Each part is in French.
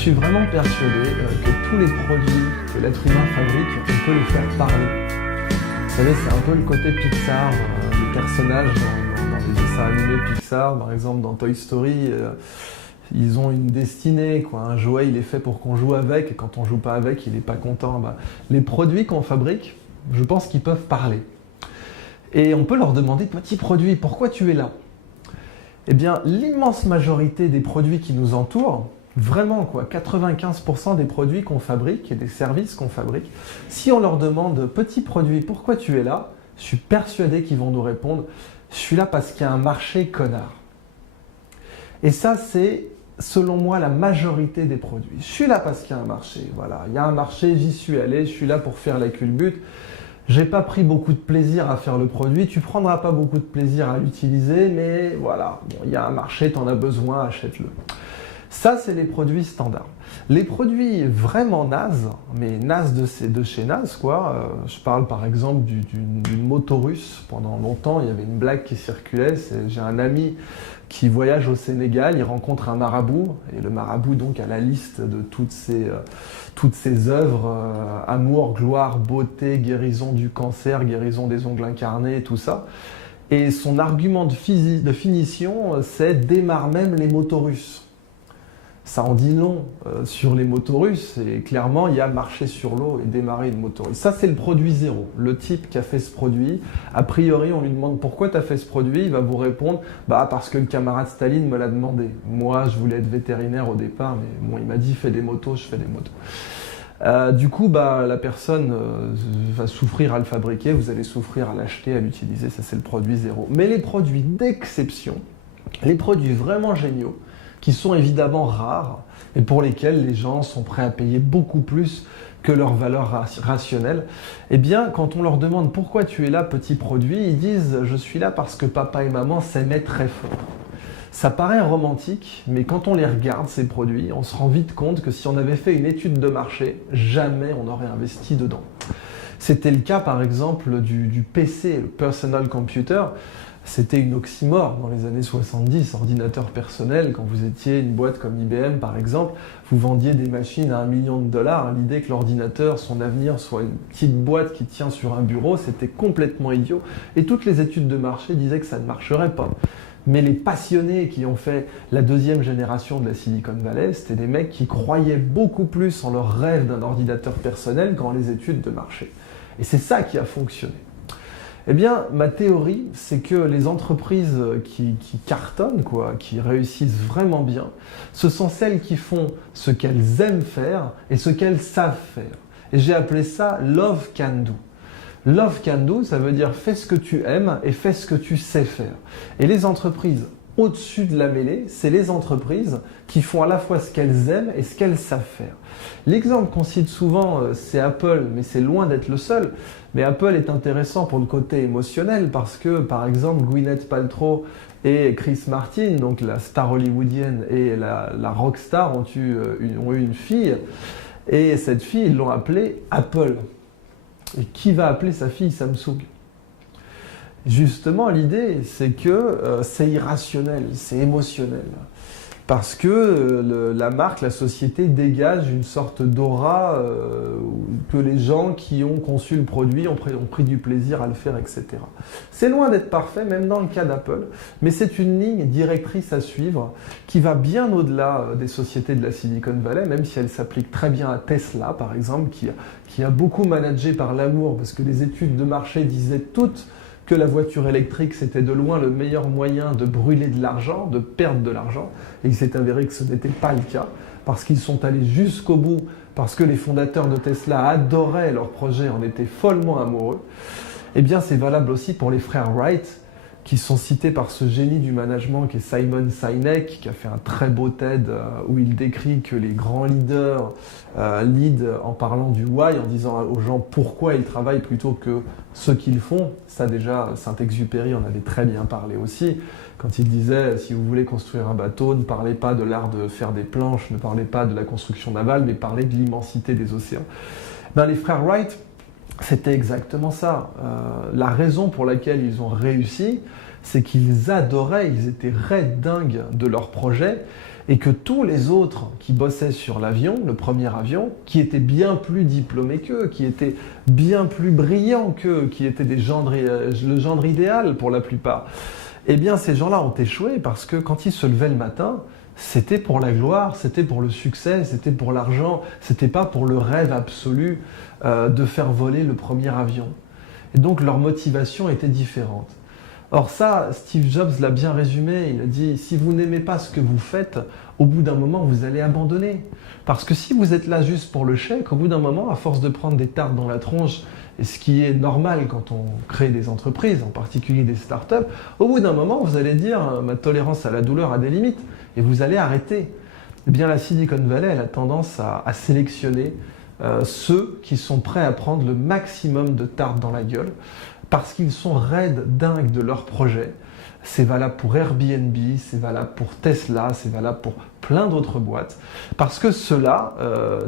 suis vraiment persuadé que tous les produits que l'être humain fabrique, on peut les faire parler. Vous savez, c'est un peu le côté Pixar, les personnages dans les dessins animés Pixar, par exemple dans Toy Story, ils ont une destinée, quoi. Un jouet, il est fait pour qu'on joue avec, et quand on joue pas avec, il n'est pas content. Les produits qu'on fabrique, je pense qu'ils peuvent parler. Et on peut leur demander, petit produit, pourquoi tu es là ? Eh bien, l'immense majorité des produits qui nous entourent, vraiment, 95% des produits qu'on fabrique et des services qu'on fabrique, si on leur demande, petit produit, pourquoi tu es là ? Je suis persuadé qu'ils vont nous répondre, je suis là parce qu'il y a un marché, connard. Et ça, c'est, selon moi, la majorité des produits. Je suis là parce qu'il y a un marché, voilà. Il y a un marché, j'y suis allé, je suis là pour faire la culbute. J'ai pas pris beaucoup de plaisir à faire le produit, tu prendras pas beaucoup de plaisir à l'utiliser, mais voilà, bon, il y a un marché, t'en as besoin, achète-le. Ça, c'est les produits standards. Les produits vraiment nazes, mais nazes de chez naze, quoi. Je parle par exemple d'une moto russe. Pendant longtemps, il y avait une blague qui circulait. J'ai un ami qui voyage au Sénégal, il rencontre un marabout, et le marabout donc a la liste de toutes ses œuvres, amour, gloire, beauté, guérison du cancer, guérison des ongles incarnés, tout ça. Et son argument de finition, c'est « démarre même les motos russes ». Ça en dit long sur les motos russes, et clairement, il y a marcher sur l'eau et démarrer une moto russe. Ça, c'est le produit zéro. Le type qui a fait ce produit, a priori, on lui demande pourquoi tu as fait ce produit, il va vous répondre parce que le camarade Staline me l'a demandé. Moi, je voulais être vétérinaire au départ, mais bon, il m'a dit fais des motos, je fais des motos. Du coup, la personne va souffrir à le fabriquer, vous allez souffrir à l'acheter, à l'utiliser, ça c'est le produit zéro. Mais les produits d'exception, les produits vraiment géniaux, qui sont évidemment rares et pour lesquels les gens sont prêts à payer beaucoup plus que leur valeur rationnelle, eh bien, quand on leur demande pourquoi tu es là, petit produit, ils disent « je suis là parce que papa et maman s'aimaient très fort ». Ça paraît romantique, mais quand on les regarde, ces produits, on se rend vite compte que si on avait fait une étude de marché, jamais on n'aurait investi dedans. C'était le cas par exemple du PC, le Personal Computer. C'était une oxymore dans les années 70, ordinateur personnel. Quand vous étiez une boîte comme IBM par exemple, vous vendiez des machines à $1 million. L'idée que l'ordinateur, son avenir, soit une petite boîte qui tient sur un bureau, c'était complètement idiot. Et toutes les études de marché disaient que ça ne marcherait pas. Mais les passionnés qui ont fait la deuxième génération de la Silicon Valley, c'était des mecs qui croyaient beaucoup plus en leur rêve d'un ordinateur personnel qu'en les études de marché. Et c'est ça qui a fonctionné. Eh bien, ma théorie, c'est que les entreprises qui cartonnent, qui réussissent vraiment bien, ce sont celles qui font ce qu'elles aiment faire et ce qu'elles savent faire. Et j'ai appelé ça « love can do ». Love can do, ça veut dire fais ce que tu aimes et fais ce que tu sais faire. Et les entreprises au-dessus de la mêlée, c'est les entreprises qui font à la fois ce qu'elles aiment et ce qu'elles savent faire. L'exemple qu'on cite souvent, c'est Apple, mais c'est loin d'être le seul. Mais Apple est intéressant pour le côté émotionnel parce que, par exemple, Gwyneth Paltrow et Chris Martin, donc la star hollywoodienne et la rockstar, ont eu une fille. Et cette fille, ils l'ont appelée Apple. Et qui va appeler sa fille Samsung ? Justement, l'idée, c'est que c'est irrationnel, c'est émotionnel. Parce que la marque, la société dégage une sorte d'aura que les gens qui ont conçu le produit ont pris du plaisir à le faire, etc. C'est loin d'être parfait, même dans le cas d'Apple, mais c'est une ligne directrice à suivre qui va bien au-delà des sociétés de la Silicon Valley, même si elle s'applique très bien à Tesla, par exemple, qui a beaucoup managé par l'amour, parce que les études de marché disaient toutes que la voiture électrique, c'était de loin le meilleur moyen de brûler de l'argent, de perdre de l'argent. Et il s'est avéré que ce n'était pas le cas, parce qu'ils sont allés jusqu'au bout, parce que les fondateurs de Tesla adoraient leur projet, en étaient follement amoureux. Eh bien, c'est valable aussi pour les frères Wright, qui sont cités par ce génie du management qui est Simon Sinek, qui a fait un très beau TED où il décrit que les grands leaders lead en parlant du why, en disant aux gens pourquoi ils travaillent plutôt que ce qu'ils font. Ça déjà, Saint-Exupéry en avait très bien parlé aussi, quand il disait si vous voulez construire un bateau, ne parlez pas de l'art de faire des planches, ne parlez pas de la construction navale, mais parlez de l'immensité des océans. Les frères Wright, c'était exactement ça. La raison pour laquelle ils ont réussi, c'est qu'ils adoraient, ils étaient raides dingues de leur projet, et que tous les autres qui bossaient sur l'avion, le premier avion, qui étaient bien plus diplômés qu'eux, qui étaient bien plus brillants qu'eux, qui étaient le gendre idéal pour la plupart, eh bien ces gens-là ont échoué parce que quand ils se levaient le matin, c'était pour la gloire, c'était pour le succès, c'était pour l'argent, c'était pas pour le rêve absolu de faire voler le premier avion. Et donc leur motivation était différente. Or ça, Steve Jobs l'a bien résumé, il a dit « si vous n'aimez pas ce que vous faites, au bout d'un moment, vous allez abandonner. Parce que si vous êtes là juste pour le chèque, au bout d'un moment, à force de prendre des tartes dans la tronche, et ce qui est normal quand on crée des entreprises, en particulier des startups, au bout d'un moment, vous allez dire « ma tolérance à la douleur a des limites » et vous allez arrêter. Eh bien, la Silicon Valley, elle a tendance à sélectionner ceux qui sont prêts à prendre le maximum de tartes dans la gueule, parce qu'ils sont raides dingues de leur projet. C'est valable pour Airbnb, c'est valable pour Tesla, c'est valable pour plein d'autres boîtes, parce que ceux-là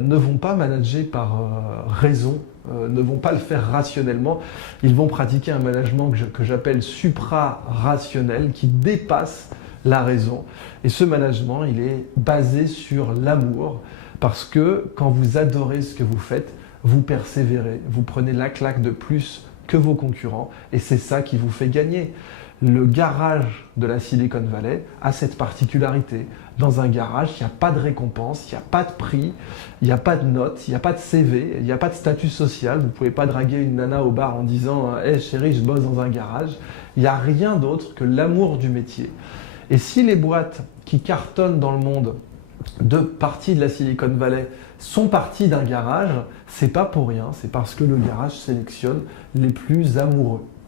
ne vont pas manager par raison, ne vont pas le faire rationnellement, ils vont pratiquer un management que j'appelle supra-rationnel, qui dépasse la raison. Et ce management, il est basé sur l'amour, parce que quand vous adorez ce que vous faites, vous persévérez, vous prenez la claque de plus que vos concurrents, et c'est ça qui vous fait gagner. Le garage de la Silicon Valley a cette particularité. Dans un garage, il n'y a pas de récompense, il n'y a pas de prix, il n'y a pas de notes, il n'y a pas de CV, il n'y a pas de statut social. Vous ne pouvez pas draguer une nana au bar en disant « Hey chérie, je bosse dans un garage ». Il n'y a rien d'autre que l'amour du métier. Et si les boîtes qui cartonnent dans le monde de parties de la Silicon Valley sont parties d'un garage, c'est pas pour rien, c'est parce que le garage sélectionne les plus amoureux.